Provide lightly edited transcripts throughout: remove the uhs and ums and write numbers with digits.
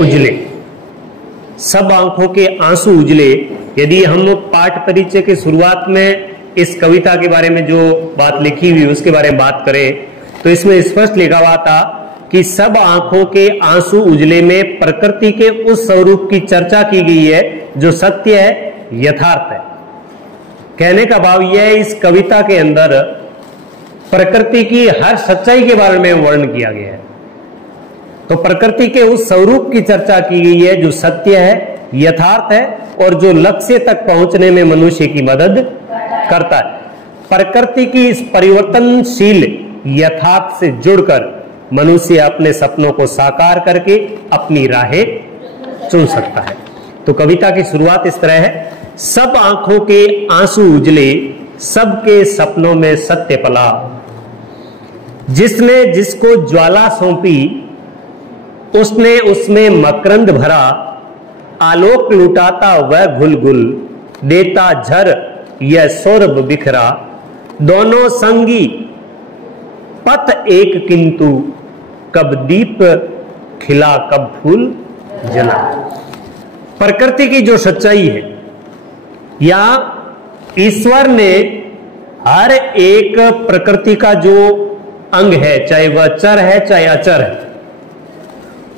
उजले, सब आंखों के आंसू उजले। यदि हम पाठ परिचय के शुरुआत में इस कविता के बारे में जो बात लिखी हुई उसके बारे में बात करें तो इसमें स्पष्ट लिखा हुआ था कि सब आंखों के आंसू उजले में प्रकृति के उस स्वरूप की चर्चा की गई है जो सत्य है, यथार्थ है। कहने का भाव यह है, इस कविता के अंदर प्रकृति की हर सच्चाई के बारे में वर्णन किया गया है। तो प्रकृति के उस स्वरूप की चर्चा की गई है जो सत्य है, यथार्थ है और जो लक्ष्य तक पहुंचने में मनुष्य की मदद करता है। प्रकृति की इस परिवर्तनशील यथार्थ से जुड़कर मनुष्य अपने सपनों को साकार करके अपनी राहें चुन सकता है। तो कविता की शुरुआत इस तरह है, सब आंखों के आंसू उजले, सबके सपनों में सत्य पला, जिसने जिसको ज्वाला सौंपी उसने उसमें मकरंद भरा, आलोक लुटाता वह घुल घुल, देता झर यह सौरभ बिखरा, दोनों संगी पथ एक किंतु, कब दीप खिला कब फूल जला। प्रकृति की जो सच्चाई है, या ईश्वर ने हर एक प्रकृति का जो अंग है, चाहे वह चर है चाहे अचर है,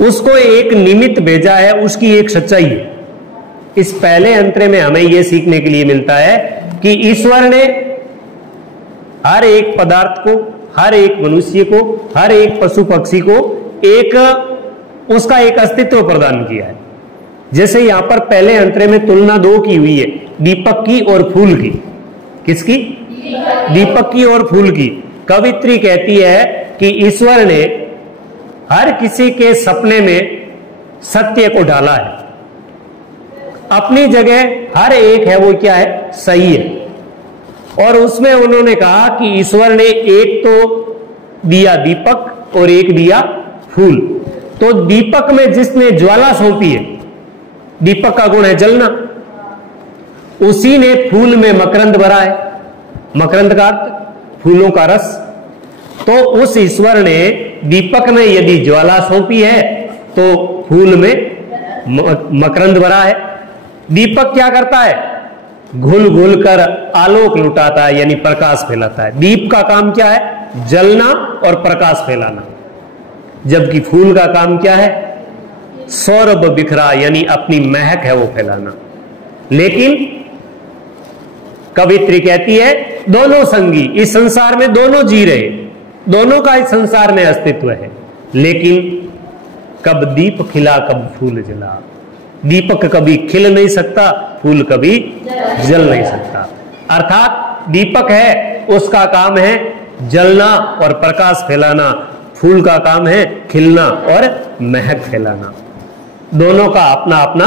उसको एक निमित्त भेजा है, उसकी एक सच्चाई है। इस पहले अंतरे में हमें यह सीखने के लिए मिलता है कि ईश्वर ने हर एक पदार्थ को, हर एक मनुष्य को, हर एक पशु पक्षी को एक उसका एक अस्तित्व प्रदान किया है। जैसे यहां पर पहले अंतरे में तुलना दो की हुई है, दीपक की और फूल की। किसकी? दीपक की और फूल की। कवित्री कहती है कि ईश्वर ने हर किसी के सपने में सत्य को ढाला है, अपनी जगह हर एक है वो क्या है, सही है। और उसमें उन्होंने कहा कि ईश्वर ने एक तो दिया दीपक और एक दिया फूल। तो दीपक में जिसने ज्वाला सौंपी है, दीपक का गुण है जलना, उसी ने फूल में मकरंद भरा है, मकरंद का अर्थ फूलों का रस। तो उस ईश्वर ने दीपक में यदि ज्वाला सौंपी है तो फूल में मकरंद भरा है। दीपक क्या करता है? घुल घुल कर आलोक लुटाता है, यानी प्रकाश फैलाता है। दीप का काम क्या है? जलना और प्रकाश फैलाना। जबकि फूल का काम क्या है? सौरभ बिखरा, यानी अपनी महक है वो फैलाना। लेकिन कवित्री कहती है दोनों संगी, इस संसार में दोनों जी रहे, दोनों का इस संसार में अस्तित्व है। लेकिन कब दीप खिला कब फूल जला। दीपक कभी खिल नहीं सकता, फूल कभी जल नहीं सकता। अर्थात दीपक है, उसका काम है जलना और प्रकाश फैलाना, फूल का काम है खिलना और महक फैलाना। दोनों का अपना अपना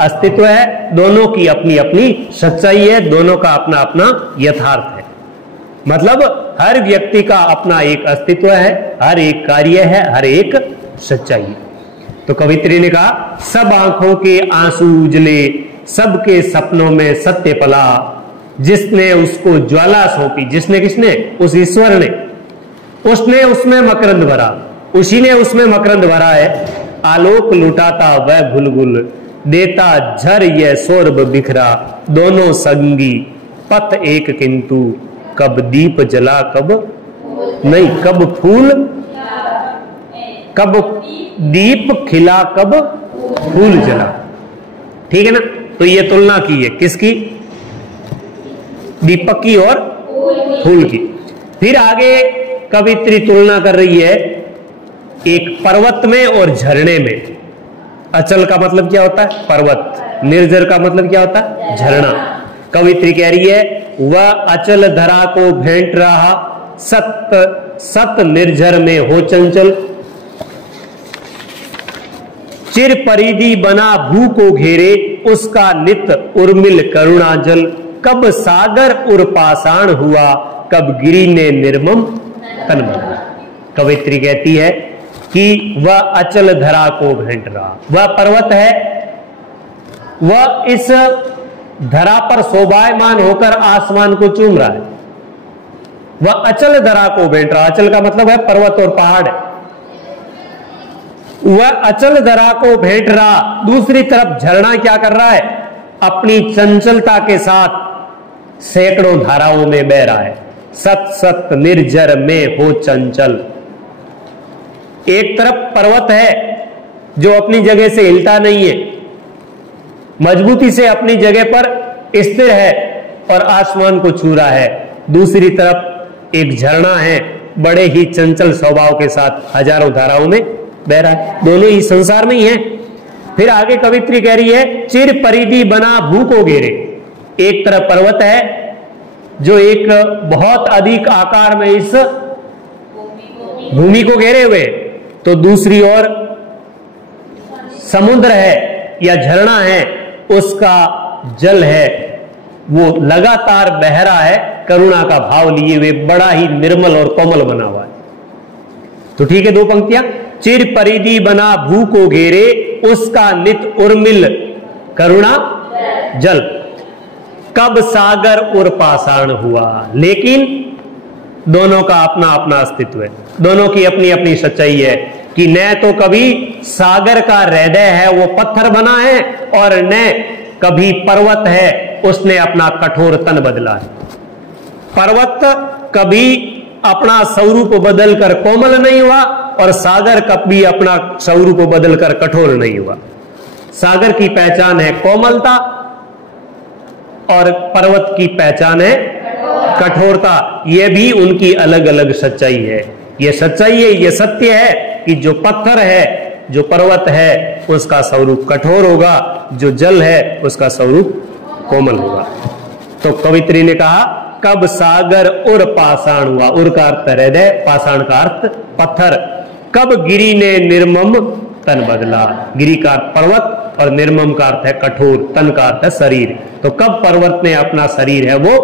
अस्तित्व है, दोनों की अपनी अपनी सच्चाई है, दोनों का अपना अपना यथार्थ है। मतलब हर व्यक्ति का अपना एक अस्तित्व है, हर एक कार्य है, हर एक सच्चाई है। तो कवित्री ने कहा सब आंखों के आंसू उजले, सबके सपनों में सत्य पला, जिसने उसको ज्वाला सौंपी, जिसने किसने? उस ईश्वर ने, उसने उसमें मकरंद भरा, उसी ने उसमें मकरंद भरा है। आलोक लुटाता वह घुल घुल, देता झर यह सौरभ बिखरा, दोनों संगी पथ एक किंतु, कब दीप जला कब नहीं, कब फूल, कब दीप खिला कब फूल जला। ठीक है ना? तो ये तुलना की है किसकी? दीपक की और फूल की। फिर आगे कवित्री तुलना कर रही है एक पर्वत में और झरने में। अचल का मतलब क्या होता है? पर्वत। निर्जर का मतलब क्या होता है? झरना। कवित्री कह रही है वह अचल धरा को भेंट रहा, सत सत निर्झर में हो चंचल, चिर परिधि बना भू को घेरे, उसका नित उर्मिल करुणा जल, कब सागर उर पाषाण हुआ, कब गिरी ने निर्मम तन बना। कवित्री कहती है कि वह अचल धरा को भेंट रहा, वह पर्वत है, वह इस धरा पर शोभायमान होकर आसमान को चूम रहा है। वह अचल धरा को भेंट रहा, अचल का मतलब है पर्वत और पहाड़ है। वह अचल धरा को भेंट रहा। दूसरी तरफ झरना क्या कर रहा है? अपनी चंचलता के साथ सैकड़ों धाराओं में बह रहा है। सत सत निर्जर में हो चंचल। एक तरफ पर्वत है जो अपनी जगह से हिलता नहीं है, मजबूती से अपनी जगह पर स्थिर है और आसमान को छू रहा है। दूसरी तरफ एक झरना है, बड़े ही चंचल स्वभाव के साथ हजारों धाराओं में बह रहा है। दोनों ही संसार में ही हैं। फिर आगे कवित्री कह रही है, चिर परिधि बना भू को घेरे। एक तरफ पर्वत है जो एक बहुत अधिक आकार में इस भूमि को घेरे हुए, तो दूसरी ओर समुद्र है या झरना है, उसका जल है वो लगातार बह रहा है, करुणा का भाव लिए हुए, बड़ा ही निर्मल और कोमल बना हुआ है। तो ठीक है, दो पंक्तियां। चिर परिधि बना भू को घेरे, उसका नित उर्मिल करुणा जल। कब सागर और पाषाण हुआ। लेकिन दोनों का अपना अपना अस्तित्व है, दोनों की अपनी अपनी सच्चाई है कि न तो कभी सागर का हृदय है वो पत्थर बना है, और न कभी पर्वत है उसने अपना कठोर तन बदला है। पर्वत कभी अपना स्वरूप बदलकर कोमल नहीं हुआ, और सागर कभी अपना स्वरूप बदलकर कठोर नहीं हुआ। सागर की पहचान है कोमलता और पर्वत की पहचान है कठोरता। यह भी उनकी अलग अलग सच्चाई है। यह सच्चाई है, यह सत्य है कि जो पत्थर है, जो पर्वत है, उसका स्वरूप कठोर होगा, जो जल है उसका स्वरूप कोमल होगा। तो कवित्री ने कहा, कब सागर और पाषाण हुआ। उर का अर्थ हृदय, पाषाण का अर्थ पत्थर। कब गिरी ने निर्मम तन बदला। गिरी का अर्थ पर्वत और निर्मम का अर्थ है कठोर, तन का अर्थ है शरीर। तो कब पर्वत ने अपना शरीर है वो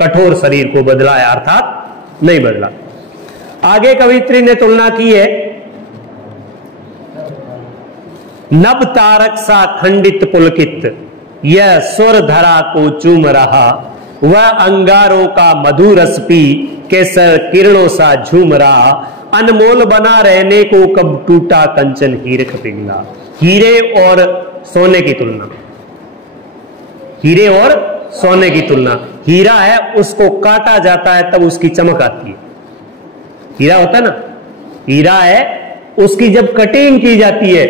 कठोर शरीर को बदला है, अर्थात नहीं बदला। आगे कवित्री ने तुलना की है, नभ तारक सा खंडित पुलकित, यह सुर धरा को चूम रहा। वह अंगारों का मधुर रस पी, केसर किरणों सा झूम रहा। अनमोल बना रहने को कब टूटा कंचन हीरे का पिघला। हीरे और सोने की तुलना, हीरे और सोने की तुलना। हीरा है, उसको काटा जाता है तब उसकी चमक आती है। हीरा होता है ना, हीरा है, उसकी जब कटिंग की जाती है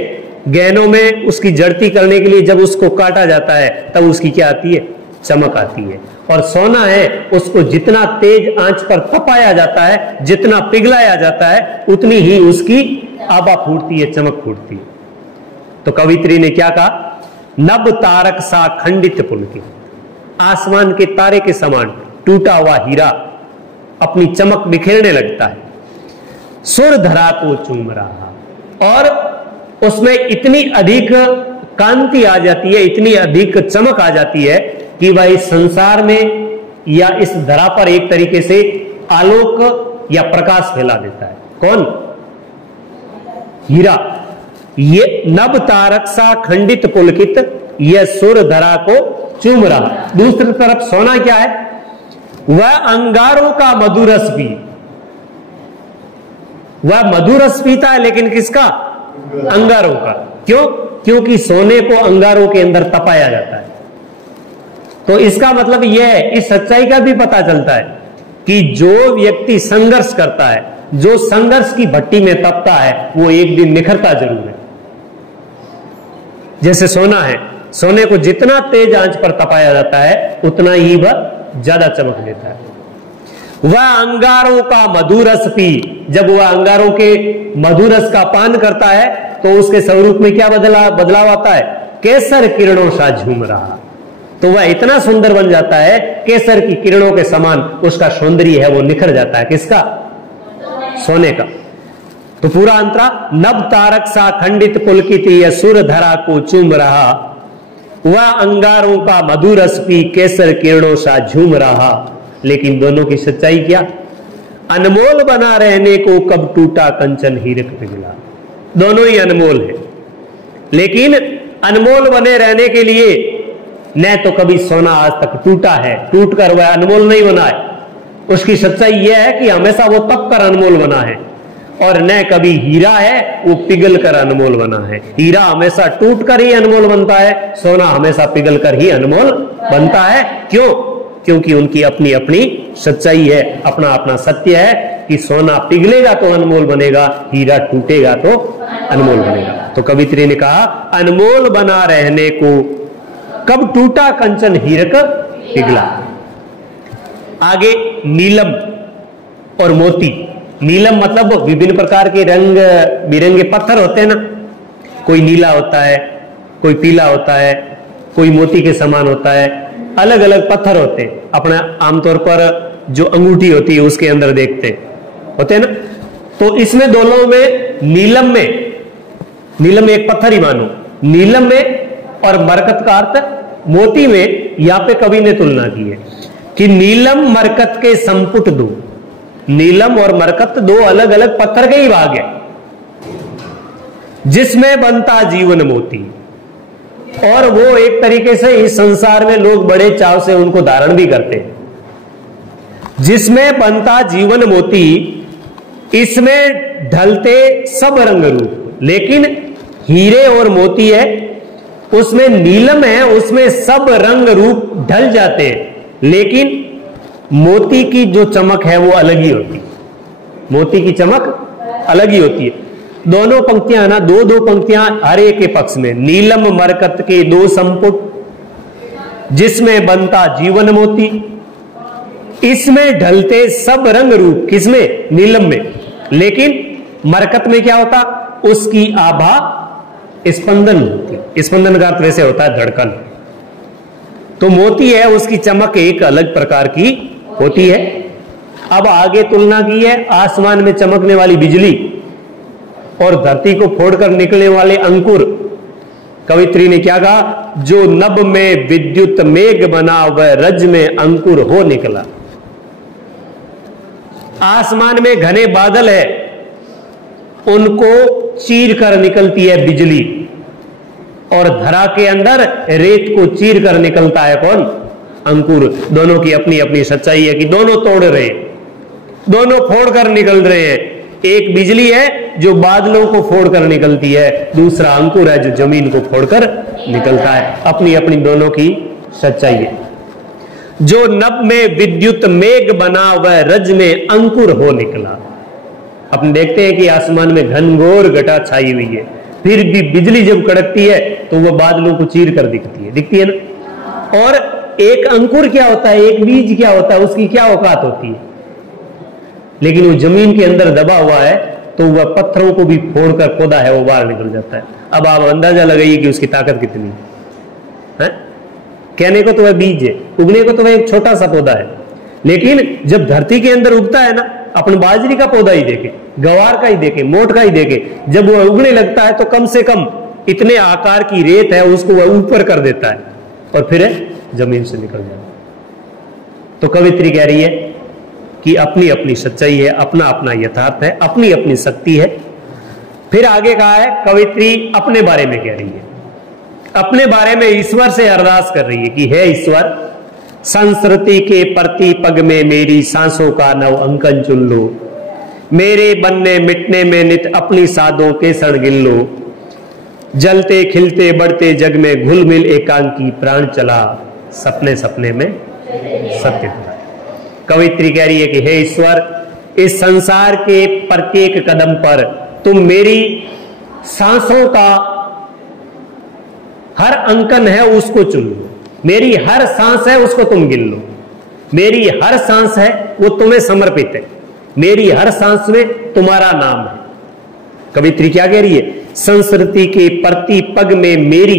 गहनों में, उसकी जड़ती करने के लिए जब उसको काटा जाता है तब उसकी क्या आती है? चमक आती है। और सोना है, उसको जितना तेज आंच पर तपाया जाता है, जितना पिघलाया जाता है, उतनी ही उसकी आभा फूटती है, चमक फूटती है। तो कवित्री ने क्या कहा? नभ तारक सा खंडित पुलकित, आसमान के तारे के समान टूटा हुआ हीरा अपनी चमक बिखेरने लगता है। सुर धरा को चूम रहा, और उसमें इतनी अधिक कांति आ जाती है, इतनी अधिक चमक आ जाती है कि वह इस संसार में या इस धरा पर एक तरीके से आलोक या प्रकाश फैला देता है। कौन? हीरा। ये नभ तारक सा खंडित पुलकित, यह सुर धरा को चूम रहा। दूसरी तरफ सोना क्या है? वह अंगारों का मधुरस पी। वह मधुरस पीता है, लेकिन किसका? अंगारों का। क्यों? क्योंकि सोने को अंगारों के अंदर तपाया जाता है। तो इसका मतलब यह है, इस सच्चाई का भी पता चलता है कि जो व्यक्ति संघर्ष करता है, जो संघर्ष की भट्टी में तपता है, वो एक दिन निखरता जरूर है। जैसे सोना है, सोने को जितना तेज आंच पर तपाया जाता है उतना ही वह ज्यादा चमक देता है। वह अंगारों का मधुरस पी, जब वह अंगारों के मधुरस का पान करता है तो उसके स्वरूप में क्या बदलाव आता है? केसर किरणों सा झूम रहा। तो वह इतना सुंदर बन जाता है, केसर की किरणों के समान उसका सौंदर्य है वो निखर जाता है। किसका? सोने का। तो पूरा अंतरा, नभ तारक सा खंडित पुलकित, यह सुर धरा को चूम रहा। वह अंगारों का मधुरस पी, केसर किरणों सा झूम रहा। लेकिन दोनों की सच्चाई क्या? अनमोल बना रहने को कब टूटा कंचन हीरक पिघला। दोनों ही अनमोल है, लेकिन अनमोल बने रहने के लिए न तो कभी सोना आज तक टूटा है, टूटकर वह अनमोल नहीं बना है। उसकी सच्चाई यह है कि हमेशा वो तप कर अनमोल बना है। और न कभी हीरा है वो पिघल कर अनमोल बना है। हीरा हमेशा टूट कर ही अनमोल बनता है, सोना हमेशा पिघल कर ही अनमोल बनता है। क्यों? क्योंकि उनकी अपनी अपनी सच्चाई है, अपना अपना सत्य है कि सोना पिघलेगा तो अनमोल बनेगा, हीरा टूटेगा तो अनमोल बनेगा। तो कवित्री ने कहा अनमोल बना रहने को कब टूटा कंचन हीरक पिघला। आगे नीलम और मोती। नीलम मतलब विभिन्न प्रकार के रंग बिरंगे पत्थर होते हैं ना, कोई नीला होता है, कोई पीला होता है, कोई मोती के समान होता है, अलग अलग पत्थर होते हैं। अपना आमतौर पर जो अंगूठी होती है उसके अंदर देखते होते हैं ना। तो इसमें दोनों में नीलम एक पत्थर ही मानो, नीलम में और मरकत का अर्थ मोती में यहां पे कवि ने तुलना की है कि नीलम मरकत के संपुट दो। नीलम और मरकत दो अलग अलग पत्थर के ही भाग है, जिसमें बनता जीवन मोती। और वो एक तरीके से इस संसार में लोग बड़े चाव से उनको धारण भी करते हैं। जिसमें बनता जीवन मोती, इसमें ढलते सब रंग रूप। लेकिन हीरे और मोती है, उसमें नीलम है, उसमें सब रंग रूप ढल जाते हैं, लेकिन मोती की जो चमक है वो अलग ही होती है। मोती की चमक अलग ही होती है। दोनों पंक्तियां ना, दो पंक्तियां हर एक के पक्ष में। नीलम मरकत के दो संपुट, जिसमें बनता जीवन मोती, इसमें ढलते सब रंग रूप। किसमें? नीलम में। लेकिन मरकत में क्या होता? उसकी आभा स्पंदन होती। स्पंदन का अर्थ वैसे होता है धड़कन। तो मोती है, उसकी चमक एक अलग प्रकार की होती है। अब आगे तुलना की है आसमान में चमकने वाली बिजली और धरती को फोड़कर निकलने वाले अंकुर। कवित्री ने क्या कहा? जो नभ में विद्युत मेघ बना वह रज में अंकुर हो निकला। आसमान में घने बादल है, उनको चीर कर निकलती है बिजली, और धरा के अंदर रेत को चीर कर निकलता है कौन? अंकुर। दोनों की अपनी अपनी सच्चाई है कि दोनों तोड़ रहे हैं, दोनों फोड़ कर निकल रहे हैं। एक बिजली है जो बादलों को फोड़कर निकलती है, दूसरा अंकुर है जो जमीन को फोड़कर निकलता है। अपनी अपनी दोनों की सच्चाई है। जो नभ में विद्युत मेघ बना वह रज में अंकुर हो निकला। अपन देखते हैं कि आसमान में घनघोर घटा छाई हुई है, फिर भी बिजली जब कड़कती है तो वह बादलों को चीर कर दिखती है ना। और एक अंकुर क्या होता है, एक बीज क्या होता है, उसकी क्या औकात होती है। लेकिन वो जमीन के अंदर दबा हुआ है तो वह पत्थरों को भी फोड़कर पौधा है वो बाहर निकल जाता है। अब आप अंदाजा लगाइए कि उसकी ताकत कितनी है। कहने को तो वह बीज है, उगने को तो वह एक छोटा सा पौधा है, लेकिन जब धरती के अंदर उगता है ना, अपन बाजरी का पौधा ही देखे, गवार का ही देखे, मोट का ही देखे, जब वह उगने लगता है तो कम से कम इतने आकार की रेत है उसको वह ऊपर कर देता है और फिर जमीन से निकल जाता है। तो कवित्री कह रही है कि अपनी अपनी सच्चाई है, अपना अपना यथार्थ है, अपनी अपनी शक्ति है। फिर आगे कहा है कवित्री अपने बारे में कह रही है, अपने बारे में ईश्वर से अरदास कर रही है कि हे ईश्वर, संस्कृति के प्रति पग में मेरी सांसों का नव अंकन चुन लो, मेरे बनने मिटने में नित अपनी साधों के सण गिन लो, जलते खिलते बढ़ते जग में घुल मिल एकांकी प्राण चला, सपने सपने में सत्य हुआ। कवित्री कह रही है कि हे ईश्वर, इस संसार के प्रत्येक कदम पर तुम मेरी सांसों का हर अंकन है उसको चुन लो, मेरी हर सांस है उसको तुम गिन लो, मेरी हर सांस है वो तुम्हें समर्पित है, मेरी हर सांस में तुम्हारा नाम है। कवित्री क्या कह रही है? संस्कृति के प्रति पग में मेरी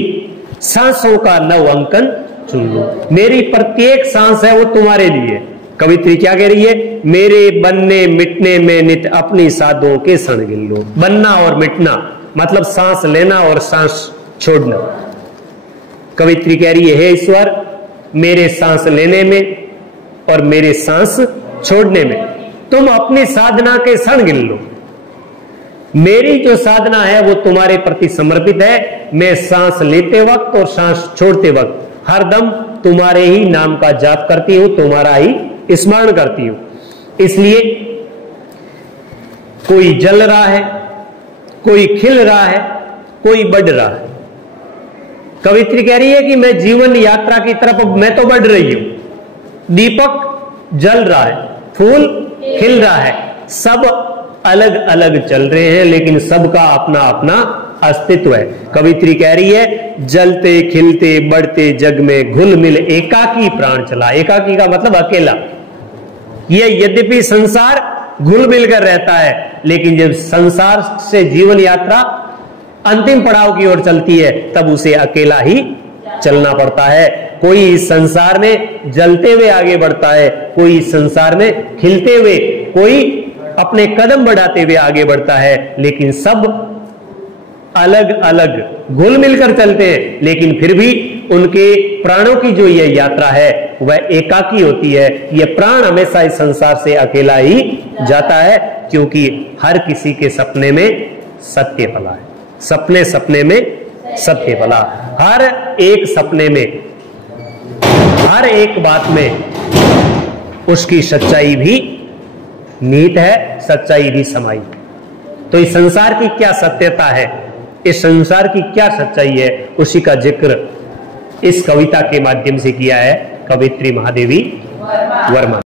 सांसों का नव अंकन चुन लो, मेरी प्रत्येक सांस है वो तुम्हारे लिए। कवित्री क्या कह रही है? मेरे बनने मिटने में नित अपनी साधों के क्षण गिन लो। बनना और मिटना मतलब सांस लेना और सांस छोड़ना। कवित्री कह रही है हे ईश्वर, मेरे सांस लेने में और मेरे सांस छोड़ने में तुम अपनी साधना के क्षण गिन लो। मेरी जो साधना है वो तुम्हारे प्रति समर्पित है। मैं सांस लेते वक्त और सांस छोड़ते वक्त हरदम तुम्हारे ही नाम का जाप करती हूं, तुम्हारा ही स्मरण करती हूं। इसलिए कोई जल रहा है, कोई खिल रहा है, कोई बढ़ रहा है। कवित्री कह रही है कि मैं जीवन यात्रा की तरफ मैं तो बढ़ रही हूं। दीपक जल रहा है, फूल खिल रहा है, सब अलग अलग चल रहे हैं, लेकिन सबका अपना अपना अस्तित्व है। कवित्री कह रही है जलते खिलते बढ़ते जग में घुल मिल एकाकी प्राण चला। एकाकी का मतलब अकेला। ये यद्यपि संसार घुल मिल कर रहता है, लेकिन जब संसार से जीवन यात्रा अंतिम पड़ाव की ओर चलती है तब उसे अकेला ही चलना पड़ता है। कोई इस संसार में जलते हुए आगे बढ़ता है, कोई इस संसार में खिलते हुए, कोई अपने कदम बढ़ाते हुए आगे बढ़ता है, लेकिन सब अलग अलग घुल मिलकर चलते हैं, लेकिन फिर भी उनके प्राणों की जो ये यात्रा है वह एकाकी होती है। ये प्राण हमेशा इस संसार से अकेला ही जाता है, क्योंकि हर किसी के सपने में सत्य पला है। सपने सपने में सत्य पला। हर एक सपने में, हर एक बात में उसकी सच्चाई भी नीत है, सच्चाई भी समाई। तो इस संसार की क्या सत्यता है, इस संसार की क्या सच्चाई है, उसी का जिक्र इस कविता के माध्यम से किया है कवित्री महादेवी वर्मा।